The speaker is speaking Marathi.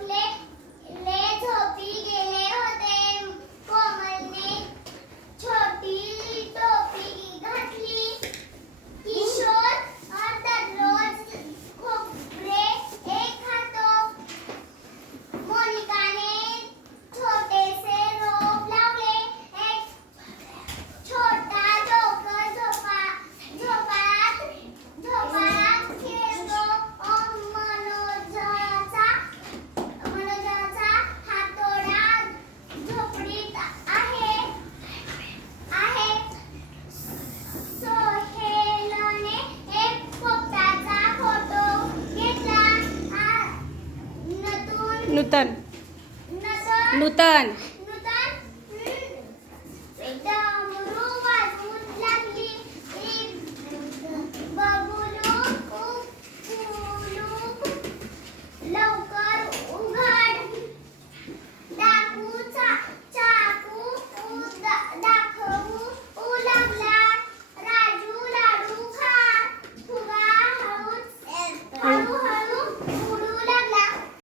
झोपले ले झोपी गेले होते. कोमलने छोटी टोपी घातली. किशोर दररोज खोबरे एक खातो. मोनिकाने छोटेसे रोप लावले. एक छोटा डोकर झोपाळ्यात खेळतो. मनोजाचा हातोडा झोपडीत आहे. सोहेलने एक पोपटाचा फोटो घेतला. नूतन नूतन नूतन